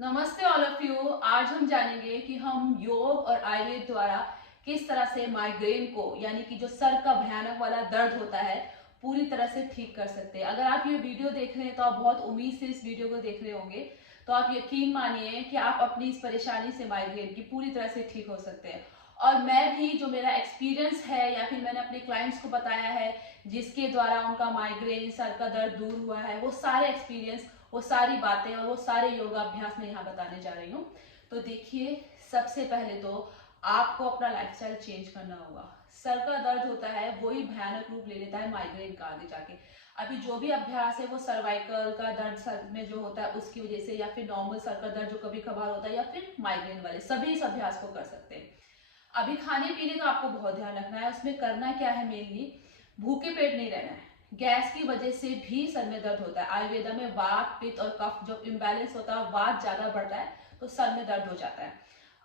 नमस्ते all of you. आज हम जानेंगे कि हम योग और आयुर्वेद द्वारा किस तरह से माइग्रेन को यानी कि जो सर का भयानक वाला दर्द होता है पूरी तरह से ठीक कर सकते हैं। अगर आप ये वीडियो देख रहे हैं तो आप बहुत उम्मीद से इस वीडियो को देख रहे होंगे, तो आप यकीन मानिए कि आप अपनी इस परेशानी से माइग्रेन की पूरी तरह से ठीक हो सकते हैं। और मैं भी जो मेरा एक्सपीरियंस है या फिर मैंने अपने क्लाइंट्स को बताया है जिसके द्वारा उनका माइग्रेन सर का दर्द दूर हुआ है, वो सारे एक्सपीरियंस, वो सारी बातें और वो सारे योगाभ्यास मैं यहाँ बताने जा रही हूँ। तो देखिए, सबसे पहले तो आपको अपना लाइफस्टाइल चेंज करना होगा। सर का दर्द होता है वही भयानक रूप ले लेता है माइग्रेन का आगे जाके। अभी जो भी अभ्यास है वो सर्वाइकल का दर्द सर में जो होता है उसकी वजह से, या फिर नॉर्मल सर का दर्द जो कभी कभार होता है, या फिर माइग्रेन वाले सभी इस अभ्यास को कर सकते हैं। अभी खाने पीने का आपको बहुत ध्यान रखना है। उसमें करना क्या है, मेनली भूखे पेट नहीं रहना है। गैस की वजह से भी सर में दर्द होता है। आयुर्वेदा में वात पित्त और कफ जब इम्बैलेंस होता है, वात ज्यादा बढ़ता है तो सर में दर्द हो जाता है।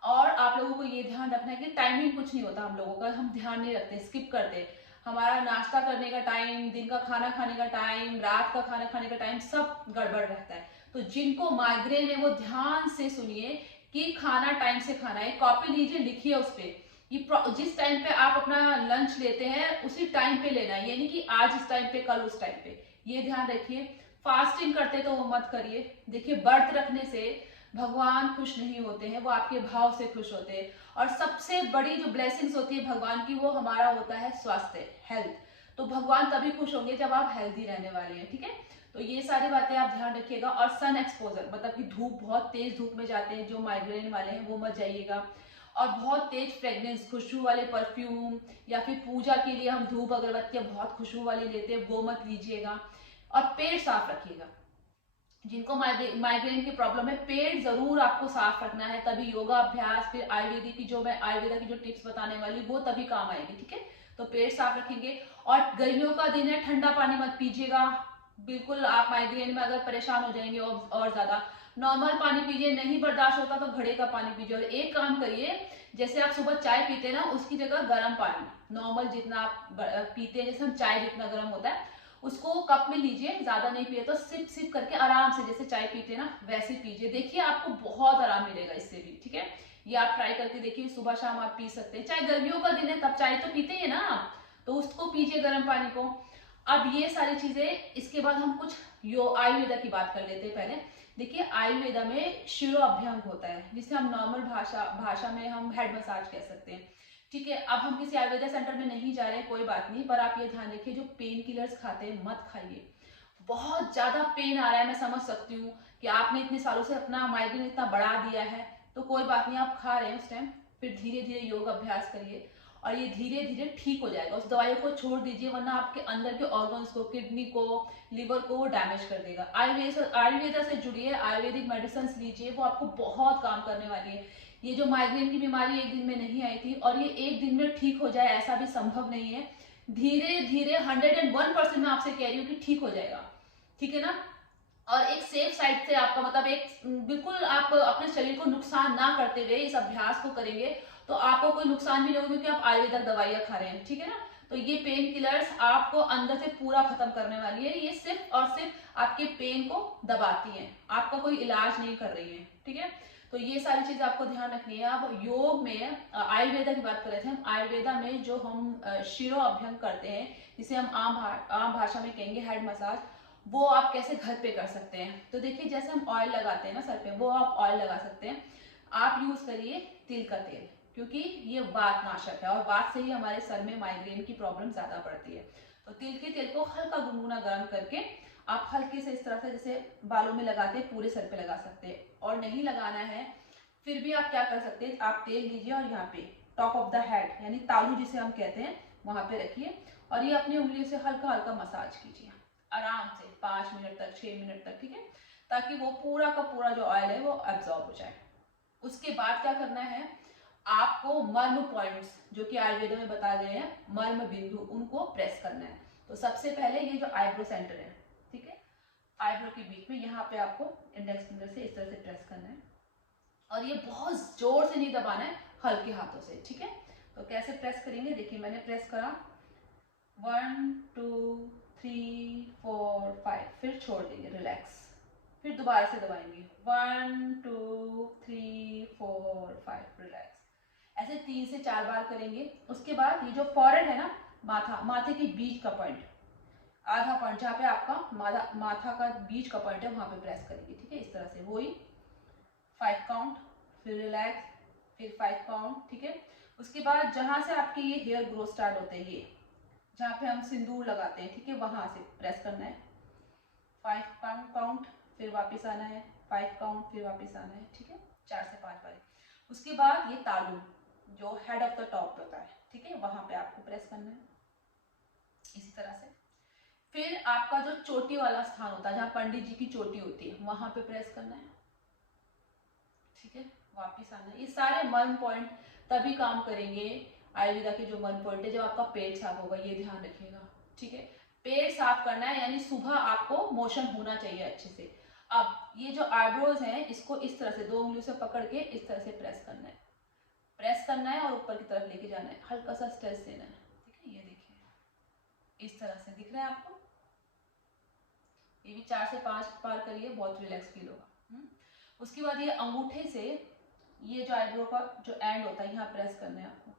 और आप लोगों को ये ध्यान रखना है कि टाइमिंग कुछ नहीं होता हम लोगों का, हम ध्यान नहीं रखते, स्किप करते। हमारा नाश्ता करने का टाइम, दिन का खाना खाने का टाइम, रात का खाना खाने का टाइम सब गड़बड़ रहता है। तो जिनको माइग्रेन है वो ध्यान से सुनिए कि खाना टाइम से खाना है। कॉपी लीजिए, लिखिए उस पर ये जिस टाइम पे आप अपना लंच लेते हैं उसी टाइम पे लेना है, यानी कि आज इस टाइम पे कल उस टाइम पे, ये ध्यान रखिए। फास्टिंग करते तो वो मत करिए। देखिए, व्रत रखने से भगवान खुश नहीं होते हैं, वो आपके भाव से खुश होते हैं। और सबसे बड़ी जो ब्लेसिंग्स होती है भगवान की, वो हमारा होता है स्वास्थ्य, हेल्थ। तो भगवान तभी खुश होंगे जब आप हेल्दी रहने वाले हैं, ठीक है। तो ये सारी बातें आप ध्यान रखिएगा। और सन एक्सपोजर मतलब कि धूप, बहुत तेज धूप में जाते हैं जो माइग्रेन वाले हैं वो मत जाइएगा। और बहुत तेज फ्रेग्रेंस, खुशबू वाले परफ्यूम, या फिर पूजा के लिए हम धूप अगरबत्तियां बहुत खुशबू वाली लेते हैं, वो मत लीजिएगा। और पेट साफ रखिएगा। जिनको माइग्रेन की प्रॉब्लम है, पेट जरूर आपको साफ रखना है, तभी योगा अभ्यास, फिर आयुर्वेदिक की जो मैं आयुर्वेदा की जो टिप्स बताने वाली वो तभी काम आएगी, ठीक है। तो पेट साफ रखेंगे। और गर्मियों का दिन है, ठंडा पानी मत पीजिएगा। बिल्कुल आप माइग्रेन में अगर परेशान हो जाएंगे और ज्यादा, नॉर्मल पानी पीजिए। नहीं बर्दाश्त होता तो घड़े का पानी पीजिए। और एक काम करिए, जैसे आप सुबह चाय पीते हैं ना, उसकी जगह गर्म पानी नॉर्मल जितना आप पीते हैं, जैसे हम चाय जितना गर्म होता है उसको कप में लीजिए। ज्यादा नहीं पिए तो सिप सिप करके आराम से, जैसे चाय पीते हैं ना वैसे पीजिए। देखिए आपको बहुत आराम मिलेगा इससे भी, ठीक है। ये आप ट्राई करके देखिए, सुबह शाम आप पी सकते हैं। चाहे गर्मियों का दिन है तब चाय तो पीते हैं ना आप, तो उसको पीजिए गर्म पानी को। अब ये सारी चीजें, इसके बाद हम कुछ आयुर्वेदा की बात कर लेते हैं पहले। देखिए, आयुर्वेदा में शिरो अभ्यंग होता है, जिसे हम नॉर्मल भाषा भाषा में हम हेड मसाज कह सकते हैं, ठीक है। अब हम किसी आयुर्वेदा सेंटर में नहीं जा रहे हैं, कोई बात नहीं, पर आप ये ध्यान रखिए जो पेन किलर्स खाते हैं मत खाइए। बहुत ज्यादा पेन आ रहा है, मैं समझ सकती हूँ कि आपने इतने सालों से अपना माइग्रेन इतना बढ़ा दिया है, तो कोई बात नहीं, आप खा रहे हैं उस टाइम, फिर धीरे धीरे योग अभ्यास करिए और ये धीरे धीरे ठीक हो जाएगा। उस दवाइयों को छोड़ दीजिए, वरना आपके अंदर के ऑर्गन्स को, किडनी को, लिवर को वो डैमेज कर देगा। आयुर्वेदा से जुड़िए, आयुर्वेदिक मेडिसिन लीजिए, वो आपको बहुत काम करने वाली है। ये जो माइग्रेन की बीमारी एक दिन में नहीं आई थी, और ये एक दिन में ठीक हो जाए ऐसा भी संभव नहीं है। धीरे धीरे 101% मैं आपसे कह रही हूँ कि ठीक हो जाएगा, ठीक है ना। और एक सेफ साइड से आपका मतलब एक बिल्कुल आप अपने शरीर को नुकसान ना करते हुए इस अभ्यास को करेंगे तो आपको कोई नुकसान भी नहीं होगा, क्योंकि आप आयुर्वेदिक दवाइयां खा रहे हैं, ठीक है ना। तो ये पेन किलर्स आपको अंदर से पूरा खत्म करने वाली है। ये सिर्फ और सिर्फ आपके पेन को दबाती है, आपका कोई इलाज नहीं कर रही है, ठीक है। तो ये सारी चीज आपको ध्यान रखनी है। अब योग में आयुर्वेदा की बात कर रहे थे हम। आयुर्वेदा में जो हम शिरो अभ्यंग करते हैं, जिसे हम आम भाषा में कहेंगे हेड मसाज, वो आप कैसे घर पे कर सकते हैं। तो देखिए, जैसे हम ऑयल लगाते हैं ना सर पे, वो आप ऑयल लगा सकते हैं। आप यूज करिए तिल का तेल, क्योंकि ये वात नाशक है और वात से ही हमारे सर में माइग्रेन की प्रॉब्लम ज्यादा बढ़ती है। तो तिल के तेल को हल्का गुनगुना गर्म करके आप हल्के से इस तरह से जैसे बालों में लगाते हैं, पूरे सर पे लगा सकते हैं। और नहीं लगाना है फिर भी आप क्या कर सकते हैं, आप तेल लीजिए और यहाँ पे टॉप ऑफ द हेड यानी तालू जिसे हम कहते हैं वहां पे रखिए, और ये अपनी उंगलियों से हल्का हल्का मसाज कीजिए आराम से 5 मिनट तक, 6 मिनट तक, ठीक है, ताकि वो पूरा का पूरा जो ऑयल है वो एब्जॉर्ब हो जाए। उसके बाद क्या करना है, आपको मर्म पॉइंट्स जो कि आयुर्वेद में बताए गए हैं, मर्म बिंदु, उनको प्रेस करना है। तो सबसे पहले ये जो आईब्रो सेंटर है, ठीक है, आईब्रो के बीच में यहाँ पे आपको इंडेक्स फिंगर से इस तरह से प्रेस करना है। और ये बहुत जोर से नहीं दबाना है, हल्के हाथों से, ठीक है। तो कैसे प्रेस करेंगे, देखिए मैंने प्रेस करा, 1 2 3 4 5, फिर छोड़ देंगे, रिलैक्स, फिर दोबारा से दबाएंगे 1 2 3 4 5, रिलैक्स। ऐसे 3 से 4 बार करेंगे। उसके बाद ये जो फॉरहेड है ना, माथे के बीच का पॉइंट, आधा पॉइंट जहाँ पे आपका माथा का बीच का पॉइंट है वहां पे प्रेस करेंगे। ठीक है, इस तरह से वही 5 काउंट, फिर रिलैक्स, फिर 5 काउंट। ठीक है, उसके बाद जहां से आपके ये हेयर ग्रो स्टार्ट होते हैं, ये जहाँ पे हम सिंदूर लगाते हैं, ठीक है, वहां से प्रेस करना है। 5 काउंट, फिर वापस आना है, 5 काउंट, फिर वापस आना है। ठीक है, 4 से 5 बार। उसके बाद ये तालू जो हेड ऑफ द टॉप होता है, ठीक है, वहां पे आपको प्रेस करना है इसी तरह से। फिर आपका जो चोटी वाला स्थान होता है, जहाँ पंडित जी की चोटी होती है, वहां पे प्रेस करना है। ठीक है, वापिस आना है। ये सारे मर्म पॉइंट तभी काम करेंगे आयुर्वेदा के जो मर्म पॉइंट है, जब आपका पेट साफ होगा, ये ध्यान रखिएगा। ठीक है, पेट साफ करना है, यानी सुबह आपको मोशन होना चाहिए अच्छे से। अब ये जो आईब्रोज हैं, इसको इस तरह से 2 उंगलियों से पकड़ के इस तरह से प्रेस करना है, और ऊपर की तरफ लेके जाना है, हल्का सा स्ट्रेस देना है। ठीक है, ये देखिए इस तरह से दिख रहा है आपको। ये भी 4 से 5 बार करिए, बहुत रिलैक्स फील होगा। उसके बाद ये अंगूठे से ये जो आईब्रो का जो एंड होता है, यहाँ प्रेस करना है आपको,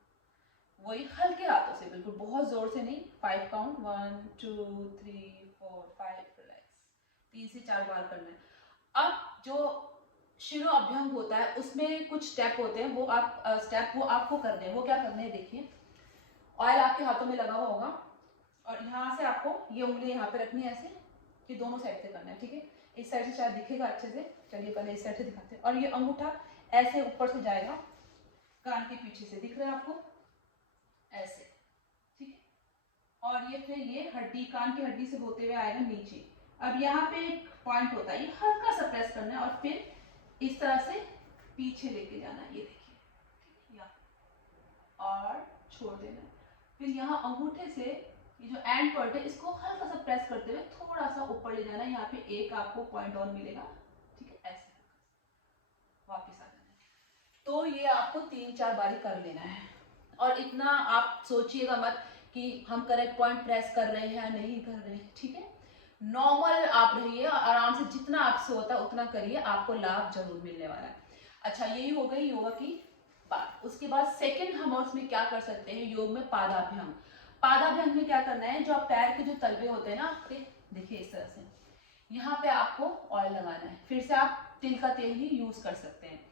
वही हल्के हाथों से, बिल्कुल बहुत जोर से नहीं। 5 काउंट, 1 2 3 4 5, रिलैक्स। 3 से 4 बार करना है। अब जो शिरो अभ्यंग होता है, उसमें कुछ स्टेप होते हैं, वो आपको करने हैं। वो क्या करने हैं, देखिए, ऑयल आपके हाथों में लगा हुआ होगा, और यहाँ से आपको ये उंगली यहाँ पे रखनी है ऐसे, ये दोनों साइड से करना है। ठीक है, इस साइड से शायद दिखेगा अच्छे से, चलिए पहले इस साइड से दिखाते हैं। और ये अंगूठा ऐसे ऊपर से जाएगा, कान के पीछे से, दिख रहा है आपको, ऐसे। ठीक है, और ये फिर ये हड्डी, कान की हड्डी से होते हुए आएगा नीचे। अब यहाँ पे एक पॉइंट होता है, ये हल्का सा प्रेस करना है, और फिर इस तरह से पीछे लेके जाना है, ये देखिए, और छोड़ देना है। फिर यहाँ अंगूठे से ये जो एंड पॉइंट है, इसको हल्का सा प्रेस करते हुए थोड़ा सा ऊपर ले जाना है। यहाँ पे एक आपको पॉइंट और मिलेगा। ठीक है, ऐसे वापस आ जाना है। तो ये आपको 3-4 बारी कर लेना है। और इतना आप सोचिएगा मत कि हम करेक्ट पॉइंट प्रेस कर रहे हैं या नहीं कर रहे हैं। ठीक है, नॉर्मल आप रहिए, आराम से, जितना आपसे होता है उतना करिए, आपको लाभ जरूर मिलने वाला है। अच्छा, यही हो गई योगा की बात। उसके बाद सेकंड हम उसमें क्या कर सकते हैं, योग में पादाभ्याम। पादाभ्याम में क्या करना है, जो आप पैर के जो तलवे होते हैं ना आपके, देखिए इस तरह से, यहाँ पे आपको ऑयल लगाना है। फिर से आप तिल का तेल ही यूज कर सकते हैं।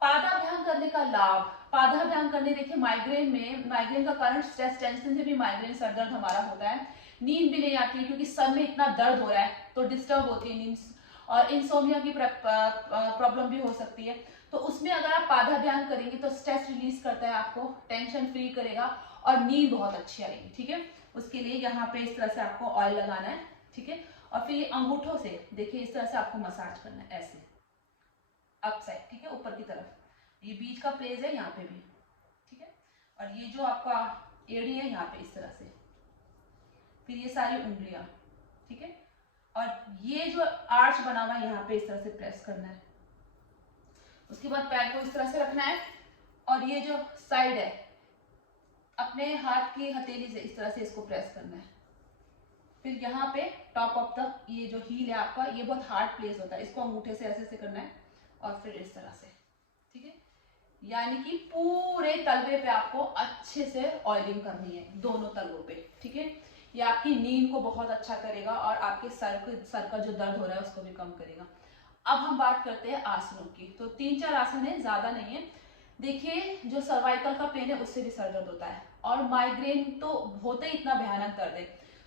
पादाभ्याम करने का लाभ, पादाभ्याम करने, देखिए माइग्रेन का कारण स्ट्रेस, टेंशन से भी माइग्रेन, सर दर्द हमारा होता है। नींद भी नहीं आती है, क्योंकि सर में इतना दर्द हो रहा है, तो डिस्टर्ब होती है नींद, और इंसोमिया की प्रॉब्लम भी हो सकती है। तो उसमें अगर आप पादाभ्याम करेंगे तो स्ट्रेस रिलीज करता है, आपको टेंशन फ्री करेगा, और नींद बहुत अच्छी आएगी। ठीक है, उसके लिए यहाँ पे इस तरह से आपको ऑयल लगाना है। ठीक है, और फिर अंगूठों से देखिए इस तरह से आपको मसाज करना है, ऐसे अप साइड। ठीक है, ऊपर की तरफ, ये बीच का प्लेस है यहाँ पे भी। ठीक है, और ये जो आपका एड़ी है यहाँ पे इस तरह से, फिर ये सारी उंगलियां। ठीक है, और ये जो आर्च बना हुआ है यहाँ पे इस तरह से प्रेस करना है। उसके बाद पैर को इस तरह से रखना है, और ये जो साइड है, अपने हाथ की हथेली से इस तरह से इसको प्रेस करना है। फिर यहाँ पे टॉप ऑफ द, ये जो हील है आपका, ये बहुत हार्ड प्लेस होता है, इसको अंगूठे से ऐसे करना है, और फिर इस तरह से। ठीक है, यानी कि पूरे तलवे पे आपको अच्छे से ऑयलिंग करनी है, दोनों तलवों पे। ठीक है, ये आपकी नींद को बहुत अच्छा करेगा, और आपके सर का जो दर्द हो रहा है उसको भी कम करेगा। अब हम बात करते हैं आसनों की। तो 3-4 आसन है, ज्यादा नहीं है। देखिए, जो सर्वाइकल का पेन है उससे भी सर दर्द होता है, और माइग्रेन तो होते ही इतना भयानक दर्द है,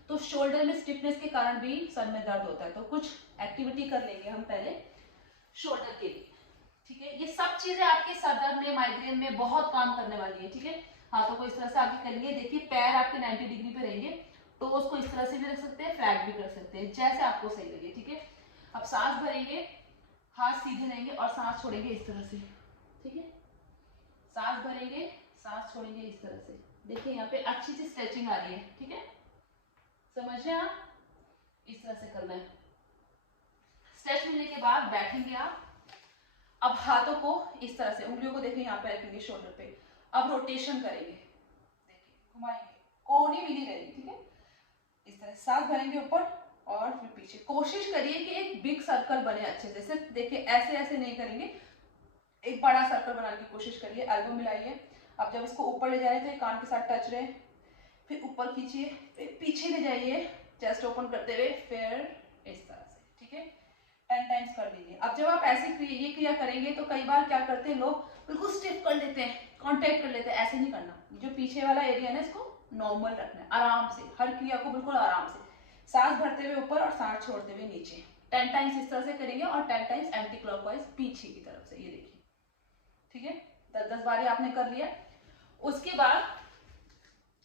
तो शोल्डर में स्टिफनेस के कारण भी सर में दर्द होता है। तो कुछ एक्टिविटी कर लेंगे हम पहले शोल्डर के लिए। ठीक है, ये सब चीजें आपके सर दर्द में, माइग्रेन में बहुत काम करने वाली है। ठीक है, हाथों को इस तरह से आगे करेंगे, देखिए पैर आपके 90 डिग्री पे रहेंगे, तो उसको इस तरह से भी रख सकते हैं, फ्लैट भी कर सकते हैं, जैसे आपको सही लगे। ठीक है, अब सांस भरेंगे, हाथ सीधे रहेंगे, और सांस छोड़ेंगे इस तरह से। ठीक है, सांस भरेंगे, सांस छोड़ेंगे इस तरह से। देखिए यहाँ पे अच्छी सी स्ट्रेचिंग आ रही है। ठीक है, समझ रहे हैं आप, इस तरह से करना है। स्ट्रेच मिलने के बाद बैठेंगे आप। अब हाथों को इस तरह से, उंगलियों को देखिए यहाँ पे रखेंगे शोल्डर पे। अब रोटेशन करेंगे, देखिए घुमाएंगे, कोहनी मिली रहेगी। ठीक है, इस तरह सांस भरेंगे ऊपर, और फिर पीछे। कोशिश करिए कि एक बिग सर्कल बने अच्छे से, सिर्फ देखिए ऐसे ऐसे नहीं करेंगे, एक बड़ा सर्कल बनाने की कोशिश करिए। एल्बो मिलाइए। अब जब इसको ऊपर ले जा रहे थे कान के साथ टच रहे, फिर ऊपर खींचिए, फिर पीछे ले जाइए चेस्ट ओपन करते हुए, फिर इस तरह से, ठीक है 10 टाइम्स कर लीजिए। अब जब आप ऐसे ये क्रिया करेंगे तो कई बार क्या करते हैं लोग, बिल्कुल स्टिफ कर लेते हैं, कॉन्टेक्ट कर लेते हैं, ऐसे नहीं करना। जो पीछे वाला एरिया है ना, इसको नॉर्मल रखना है, आराम से, हर क्रिया को बिल्कुल आराम से, सांस भरते हुए ऊपर और सांस छोड़ते हुए नीचे। 10 टाइम्स इस तरह से करेंगे और 10 टाइम्स एंटी क्लॉकवाइज पीछे की तरफ से, ये देखिए, ठीक है 10-10 बार आपने कर लिया। उसके बाद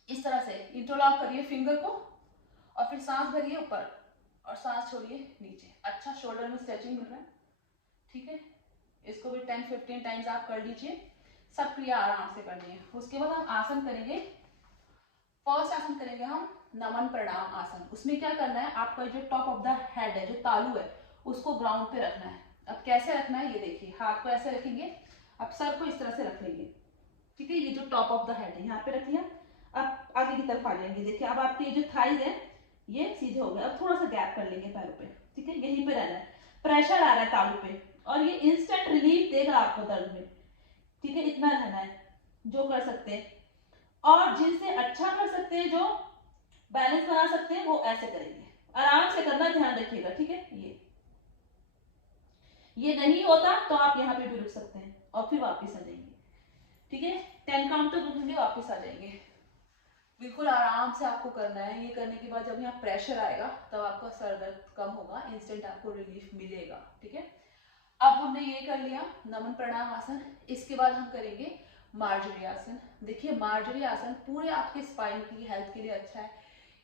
इस तरह से इंटरलॉक करिए फिंगर को और फिर सांस भरिए ऊपर और सांस छोड़िए नीचे। अच्छा शोल्डर में स्ट्रेचिंग मिल रहा है, ठीक है। इसको भी 10-15 टाइम्स आप कर लीजिए। सब क्रिया आराम से करनी है। उसके बाद हम आसन करेंगे। फर्स्ट आसन करेंगे हम नमन प्रणाम आसन। उसमें क्या करना है, आपका जो टॉप ऑफ द हेड है, जो तालू है, उसको ग्राउंड पे रखना है। अब कैसे रखना है ये देखिए, हाथ को ऐसे रखेंगे, अब सर को इस तरह से रख लेंगे, ठीक है। ये जो टॉप ऑफ द हेड है यहाँ पे रखिए। अब आगे की तरफ आ जाएंगे, देखिए अब आपके जो थाइज है ये सीधे हो गए। अब थोड़ा सा गैप कर लेंगे पैरों पे, ठीक है, यहीं पे रहना है। प्रेशर आ रहा है तालू पे और ये इंस्टेंट रिलीफ देगा आपको दर्द में, ठीक है। इतना रहना है जो कर सकते हैं, और जिनसे अच्छा कर सकते हैं, जो बैलेंस बना सकते हैं, वो ऐसे करेंगे। आराम से करना, ध्यान रखिएगा, ठीक है। ये नहीं होता तो आप यहाँ पे भी रुक सकते हैं और फिर वापस आ जाएंगे, ठीक है। 10 काउंट तक रुकेंगे, वापस आ जाएंगे। बिल्कुल आराम से आपको करना है। ये करने के बाद जब यहाँ प्रेशर आएगा तब आपका सर दर्द कम होगा, इंस्टेंट आपको रिलीफ मिलेगा, ठीक है। अब हमने ये कर लिया नमन प्रणाम आसन। इसके बाद हम करेंगे मार्जरी आसन। देखिए मार्जरी आसन पूरे आपके स्पाइन की हेल्थ के लिए अच्छा है।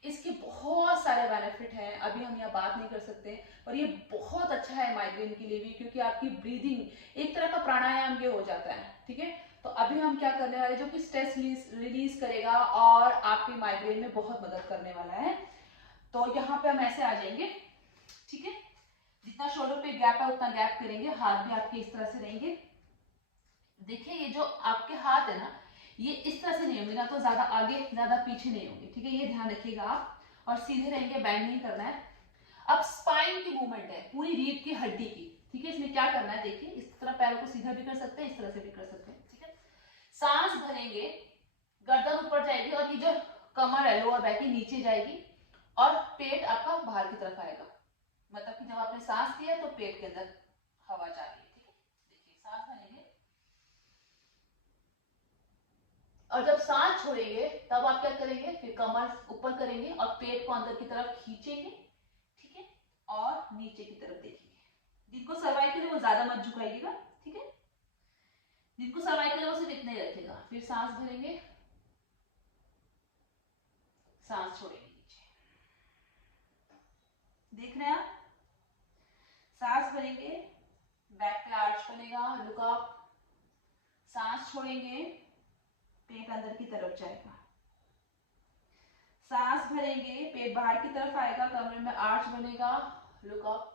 इसके बहुत सारे बेनिफिट हैं, अभी हम यहाँ बात नहीं कर सकते। और ये बहुत अच्छा है माइग्रेन के लिए भी, क्योंकि आपकी ब्रीदिंग एक तरह का प्राणायाम ये हो जाता है, ठीक है। तो अभी हम क्या करने वाले, जो कि स्ट्रेस रिलीज करेगा और आपकी माइग्रेन में बहुत मदद करने वाला है। तो यहाँ पे हम ऐसे आ जाएंगे, ठीक है। जितना शोल्डर पे गैप है उतना गैप करेंगे। हाथ भी आपके इस तरह से रहेंगे। देखिए ये जो आपके हाथ है ना, ये इस तरह से नहीं होंगे, ना तो ज्यादा आगे ज्यादा पीछे नहीं होंगे, ठीक है। ये ध्यान रखिएगा आप। और सीधे रहेंगे, बैंड नहीं करना है। अब स्पाइन की मूवमेंट है, पूरी रीढ़ की हड्डी की, ठीक है। इसमें क्या करना है, देखिए इस तरह पैरों को सीधा भी कर सकते हैं, इस तरह से भी कर सकते हैं, ठीक है। सांस भरेंगे, गर्दन ऊपर जाएगी और ये जो कमर है लोअर बैक की नीचे जाएगी और पेट आपका बाहर की तरफ आएगा। मतलब कि जब आपने सांस लिया तो पेट के अंदर हवा जा रही है, ठीक है। देखिए सांस भरेंगे और जब सांस छोड़ेंगे तब आप क्या करेंगे, फिर कमर ऊपर करेंगे और पेट को अंदर की तरफ खींचेंगे, ठीक है। और नीचे की तरफ देखेंगे। जिनको सर्वाइकल है वो ज्यादा मत झुकाइएगा, ठीक है। जिनको सर्वाइकल है वो सिर्फ इतना ही रखेगा। फिर सांस भरेंगे, सांस छोड़ेंगे नीचे, देख रहे हैं आप। सांस भरेंगे, बैक पे आर्च बनेगा, लुक अप। सांस छोड़ेंगे, पेट अंदर की तरफ जाएगा। सांस भरेंगे, पेट बाहर की तरफ आएगा, कमर में आर्च बनेगा, लुक अप।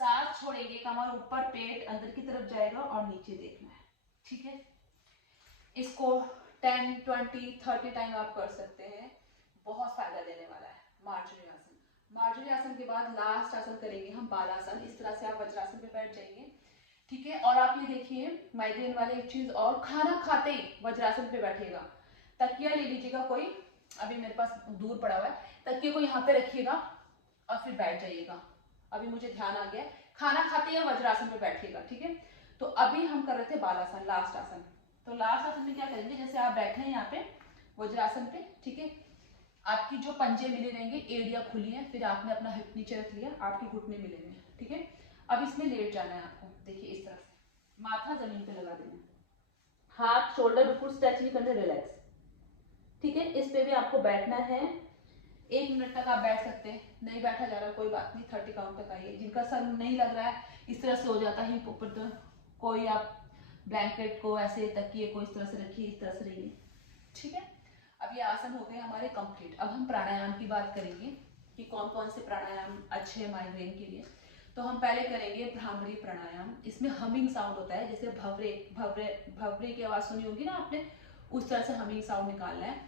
सांस छोड़ेंगे, कमर ऊपर, पेट अंदर की तरफ जाएगा और नीचे देखना है, ठीक है। इसको 10, 20, 30 टाइम आप कर सकते हैं। बहुत फायदा देने वाला है मार्जरी आसन। मार्जरी आसन के बाद लास्ट आसन करेंगे हम बालासन। इस तरह से आप वज्रासन पे बैठ जाएंगे, ठीक है। और आप ये देखिए माइग्रेन वाले एक चीज और, खाना खाते ही वज्रासन पे बैठेगा। तकिया ले लीजिएगा कोई, अभी मेरे पास दूर पड़ा हुआ है, तकिए को यहाँ पे रखिएगा और फिर बैठ जाइएगा। अभी मुझे ध्यान आ गया, खाना खाते ही वज्रासन पे बैठिएगा, ठीक है। तो अभी हम कर रहे थे बालासन, लास्ट आसन। तो लास्ट आसन में क्या करेंगे, जैसे आप बैठे हैं यहाँ पे वज्रासन पे, ठीक है। आपकी जो पंजे मिले रहेंगे, एड़ियां खुली है, फिर आपने अपना हिप नीचे रख लिया, आपके घुटने मिले हुए हैं, ठीक है। अब इसमें लेट जाना है आपको। देखिए इस तरह से माथा जमीन पे लगा देना, हाथ शोल्डर बिल्कुल स्ट्रेच नहीं करने, रिलैक्स, ठीक है। इस पे भी आपको बैठना है। 1 मिनट तक आप बैठ सकते हैं, नहीं बैठा जा रहा कोई बात नहीं, 30 काउंट तक आइए। जिनका सर नहीं लग रहा है, इस तरह से हो जाता है ऊपर, तो कोई आप ब्लैंकेट को ऐसे तकिए को इस तरह से रखिए, इस तरह से रहिए, ठीक है। अब ये आसन हो गए हमारे कंप्लीट। अब हम प्राणायाम की बात करेंगे कि कौन कौन से प्राणायाम अच्छे हैं माइग्रेन के लिए। तो हम पहले करेंगे भ्रामरी प्राणायाम। इसमें हमिंग साउंड होता है, जैसे भवरे भवरे भवरे की आवाज सुनी होगी ना आपने, उस तरह से हमिंग साउंड निकालना है।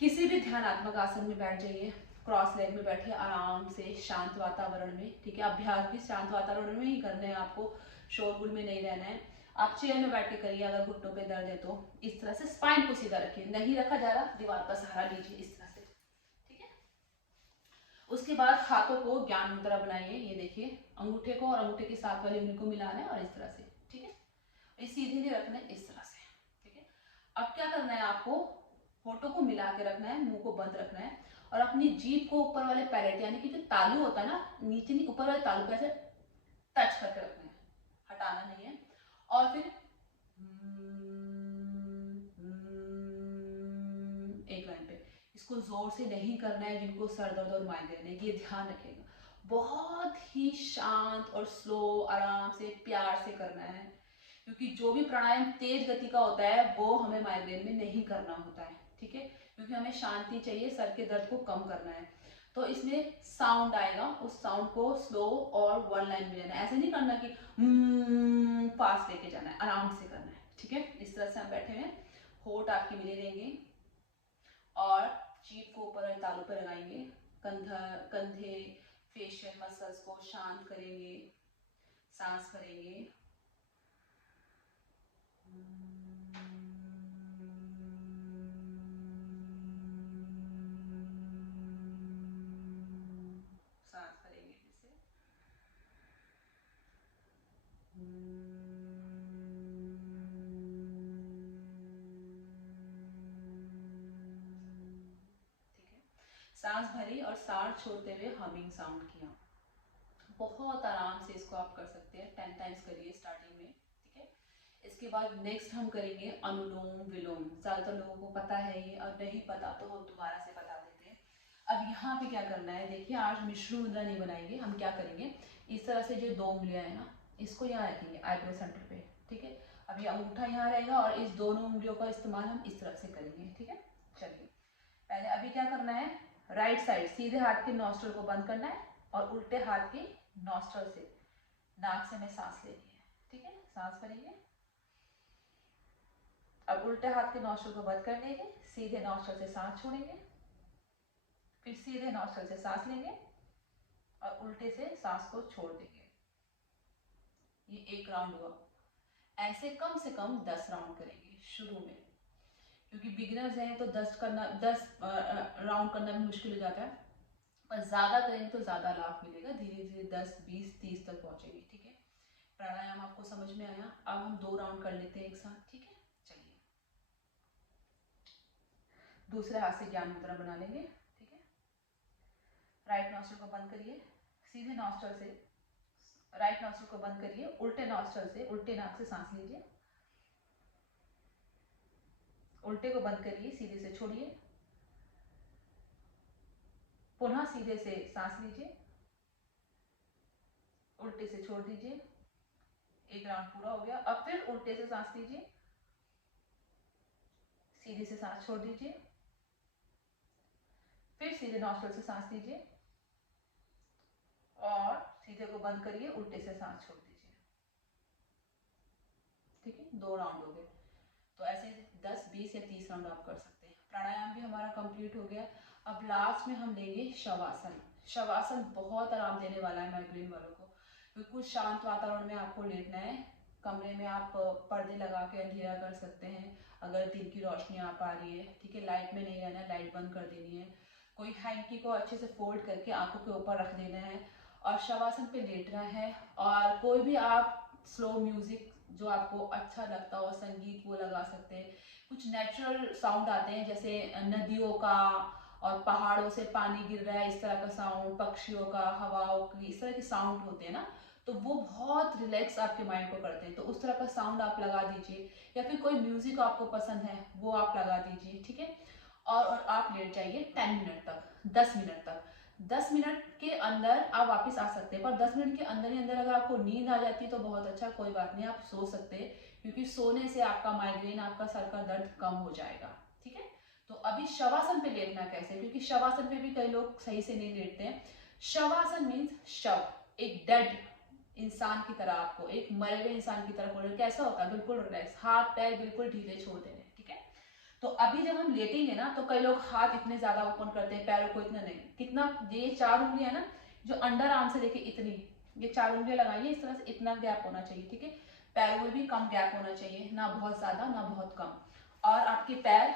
किसी भी ध्यानात्मक आसन में बैठ जाइए, क्रॉस लेग में बैठे आराम से शांत वातावरण में, ठीक है। अभ्यास भी शांत वातावरण में ही करने हैं आपको, शोरगुल में नहीं रहना है। आप चेयर में बैठ के करिए, अगर घुटनों पे दर्द है तो इस तरह से स्पाइन को सीधा रखिए, नहीं रखा जा रहा दीवार का सहारा लीजिए इस तरह से, ठीक है। उसके बाद हाथों को ज्ञान मुद्रा बनाइए, ये देखिए अंगूठे को और अंगूठे की साथ वाली उंगली को मिलाना है और इस तरह से, ठीक है। ये सीधे नहीं रखना है, इस तरह से, ठीक है। अब क्या करना है आपको, होठों को मिला के रखना है, मुंह को बंद रखना है और अपनी जीभ को ऊपर वाले पैलेट यानी कि जो तालू होता है ना, नीचे नहीं ऊपर वाले तालू पे ऐसे टच करके रखना है, हटाना नहीं है। और फिर एक लाइन पे, इसको जोर से नहीं करना है, जिनको सर दर्द और माइग्रेन है ये ध्यान रखेगा, बहुत ही शांत और स्लो आराम से प्यार से करना है, क्योंकि जो भी प्राणायाम तेज गति का होता है वो हमें माइग्रेन में नहीं करना होता है, ठीक है। क्योंकि हमें शांति चाहिए, सर के दर्द को कम करना है। तो इसमें साउंड आएगा, उस साउंड को स्लो और वन लाइन में लेना है, ऐसे नहीं करना कि फास्ट लेके जाना है, आराम से करना है, ठीक है। इस तरह से हम बैठे हुए हैं, होठ आपके मिले रहेंगे और जीभ को ऊपर तालू पर लगाएंगे, कंधे फेशियल मसल्स को शांत करेंगे, सांस भरेंगे, सांस भरेंगे फिर से, ठीक है। सांस भरी और सांस छोड़ते हुए हमिंग साउंड किया, बहुत आराम से इसको आप कर सकते हैं, 10 टाइम्स करिए स्टार्टिंग में, ठीक है। इसके बाद नेक्स्ट हम करेंगे अनुलोम विलोम, ज्यादातर लोगों को पता है ये, और नहीं पता तो हम दोबारा से बता देते हैं। अब यहाँ पे क्या करना है, देखिए आज मिश्रू मुद्रा नहीं बनाएंगे, हम क्या करेंगे, इस तरह से जो दो उंगलियां है ना, इसको यहाँ रखेंगे आईब्रो सेंटर पे, ठीक है। अब ये अंगूठा यहाँ रहेगा और इस दोनों उंगलियों का इस्तेमाल हम इस तरह से करेंगे, ठीक है। चलिए पहले अभी क्या करना है, राइट साइड सीधे हाथ के नॉस्ट्रल को बंद करना है और उल्टे हाथ के नॉस्ट्रल से नाक से हमें सांस लेनी है, ठीक है। सांस भरेंगे, अब उल्टे हाथ के नॉस्ट्रल को बंद कर देंगे, सीधे नॉस्ट्रल से सांस छोड़ेंगे, फिर सीधे नॉस्ट्रल से सांस लेंगे और उल्टे से सांस को छोड़ देंगे। ये एक राउंड हुआ, ऐसे कम से कम 10 राउंड करेंगे शुरू में, क्योंकि बिगिनर्स हैं तो 10 राउंड करना भी मुश्किल हो जाता है, पर ज्यादा करेंगे तो ज्यादा लाभ मिलेगा, धीरे धीरे 10 20 30 तक पहुंचेंगे, ठीक है। प्राणायाम आपको समझ में आया, अब हम 2 राउंड कर लेते हैं एक साथ, ठीक है। चलिए दूसरे हाथ से ज्ञान मुद्रा बना लेंगे, ठीक है। राइट नॉस्ट्रल को बंद करिए, सीधे नॉस्ट्रल से राइट नॉस्ट्रल को बंद करिए, उल्टे नॉस्ट्रल से उल्टे नाक से सांस लीजिए, उल्टे को बंद करिए, सीधे से छोड़िए, पुनः सीधे से सांस लीजिए, उल्टे से छोड़ दीजिए, एक राउंड पूरा हो गया। अब फिर उल्टे से सांस लीजिए, सीधे से सांस छोड़ दीजिए, फिर सीधे नॉस्ट्रल से सांस लीजिए और सीधे को बंद करिए, उल्टे से सांस छोड़ दीजिए, ठीक है। 2 राउंड हो गए, तो ऐसे 10 20 या 30 राउंड आप कर सकते हैं। प्राणायाम भी हमारा कंप्लीट हो गया। अब लास्ट में हम लेंगे शवासन। शवासन बहुत आराम देने वाला है माइग्रेन वालों को। बिल्कुल शांत वातावरण में आपको लेटना है, कमरे में आप पर्दे लगा के अंधेरा कर सकते हैं अगर दिन की रोशनी आ पा रही है, ठीक है। लाइट में नहीं रहना है, लाइट बंद कर देनी है। कोई हैंकी को अच्छे से फोल्ड करके आंखों के ऊपर रख देना है और शवासन पे लेटना है। और कोई भी आप स्लो म्यूजिक जो आपको अच्छा लगता हो संगीत वो लगा सकते हैं। कुछ नेचुरल साउंड आते हैं जैसे नदियों का और पहाड़ों से पानी गिर रहा है इस तरह का साउंड, पक्षियों का, हवाओं की, इस तरह के साउंड होते हैं ना, तो वो बहुत रिलैक्स आपके माइंड को करते हैं। तो उस तरह का साउंड आप लगा दीजिए, या फिर कोई म्यूजिक आपको पसंद है वो आप लगा दीजिए, ठीक है। और आप लेट जाइए 10 मिनट तक, 10 मिनट तक। 10 मिनट के अंदर आप वापस आ सकते हैं, पर 10 मिनट के अंदर ही अंदर अगर आपको नींद आ जाती है तो बहुत अच्छा, कोई बात नहीं, आप सो सकते हैं, क्योंकि सोने से आपका माइग्रेन, आपका सर का दर्द कम हो जाएगा, ठीक है। तो अभी शवासन पे लेटना कैसे, क्योंकि शवासन पे भी कई लोग सही से नहीं लेटते हैं। शवासन मीन्स शव, एक डेड इंसान की तरह, आपको एक मरे हुए इंसान की तरह बोल रहे, कैसा होता है, बिल्कुल रिलैक्स, हाथ पैर बिल्कुल ढीले छोड़ देने, ठीक है। तो अभी जब हम लेटेंगे ना तो कई लोग हाथ इतने ज्यादा ओपन करते हैं, पैरों को इतना नहीं, कितना, ये 4 उंगलियां ना जो अंडर आर्म से लेके इतनी, ये 4 उंगलियां लगाइए इस तरह से, इतना गैप होना चाहिए, ठीक है। पैरों में भी कम गैप होना चाहिए, ना बहुत ज्यादा ना बहुत कम। और आपके पैर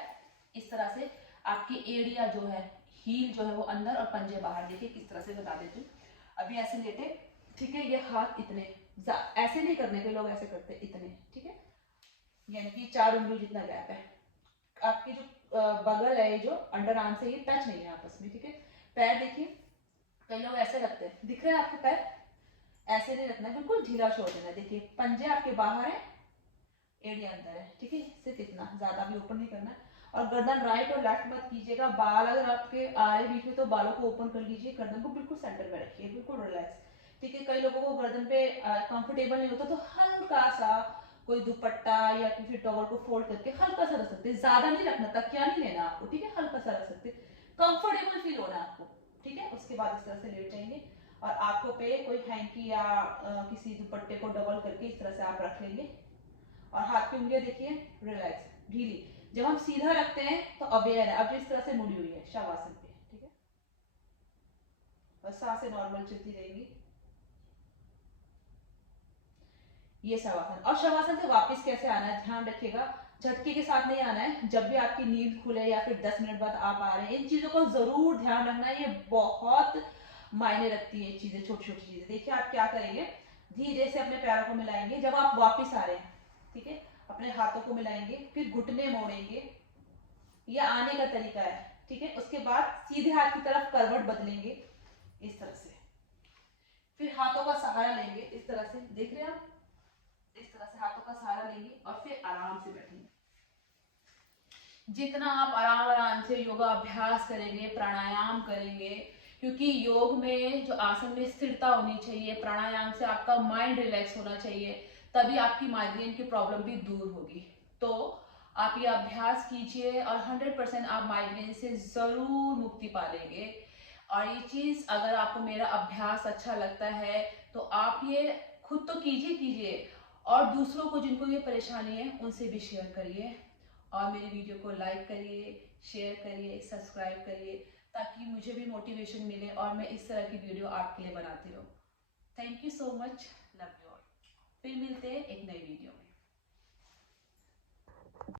इस तरह से, आपकी एड़िया जो है, हील जो है वो अंदर और पंजे बाहर, देखिए किस तरह से बता देती हूँ। अभी ऐसे लेटे, ठीक है, ये हाथ इतने, ऐसे नहीं करने के, लोग ऐसे करते इतने, ठीक है, यानी कि 4 उंगली जितना गैप है। आपकी जो बगल है, जो अंडर आर्म से ये टच नहीं है आपस में, ठीक है। पैर देखिए, कई लोग ऐसे रखते हैं, दिख रहा है आपके पैर, ऐसे नहीं रखना, बिल्कुल ढीला छोड़ देना। देखिए पंजे आपके बाहर है, एड़ी अंदर है, ठीक है, सिर्फ इतना, ज्यादा भी ओपन नहीं करना। और गर्दन राइट और लेफ्ट मत कीजिएगा, बाल अगर आपके आ रहे बीच में तो बालों को ओपन कर लीजिए, गर्दन को बिल्कुल सेंटर में रखिए, बिल्कुल रिलैक्स, ठीक है। कई लोगों को गर्दन पे कंफर्टेबल नहीं होता, तो हल्का सा कोई दुपट्टा या किसी टॉवल को फोल्ड करके हल्का सा रख सकते हैं, ज्यादा नहीं रखना, तकिया नहीं लेना आपको, ठीक है, हल्का सा रख सकते, कंफर्टेबल फील होना आपको, ठीक है। उसके बाद इस तरह से लेट जाएंगे और आंखों पे कोई हैंकी या किसी दुपट्टे को डबल करके इस तरह से आप रख लेंगे। और हाथ की उंगलियां देखिए रिलैक्स, ढीली। जब हम सीधा रखते हैं तो अवेयर है, अब इस तरह से मुड़ी हुई है शवासन पे, ठीक है, बस सांसें नॉर्मल चलती रहेंगी। ये शवासन, और शवासन से वापस कैसे आना है ध्यान रखिएगा, झटके के साथ नहीं आना है, जब भी आपकी नींद खुले या फिर 10 मिनट बाद आप आ रहे हैं, इन चीजों को जरूर ध्यान रखना है, ये बहुत मायने रखती है चीजें, छोटी छोटी चीजें। देखिए आप क्या करेंगे, धीरे से अपने पैरों को मिलाएंगे, जब आप वापस आ रहे हैं, ठीक है, अपने हाथों को मिलाएंगे, फिर घुटने मोड़ेंगे, ये आने का तरीका है, ठीक है। उसके बाद सीधे हाथ की तरफ करवट बदलेंगे इस तरह से, फिर हाथों का सहारा लेंगे इस तरह से, देख रहे हैं आप, इस तरह से हाथों का सहारा लेंगे और फिर आराम से बैठेंगे। जितना आप आराम आराम से योगा अभ्यास करेंगे, प्राणायाम करेंगे, क्योंकि योग में जो आसन में स्थिरता होनी चाहिए, प्राणायाम से आपका माइंड रिलैक्स होना चाहिए, तभी आपकी माइग्रेन की प्रॉब्लम भी दूर होगी। तो आप ये अभ्यास कीजिए और 100% आप माइग्रेन से जरूर मुक्ति पा लेंगे। और ये चीज अगर आपको मेरा अभ्यास अच्छा लगता है तो आप ये खुद तो कीजिए कीजिए, और दूसरों को जिनको ये परेशानी है उनसे भी शेयर करिए, और मेरी वीडियो को लाइक करिए, शेयर करिए, सब्सक्राइब करिए, ताकि मुझे भी मोटिवेशन मिले और मैं इस तरह की वीडियो आपके लिए बनाती रहूँ। Thank you so much, love you all. फिर मिलते हैं एक नई वीडियो में।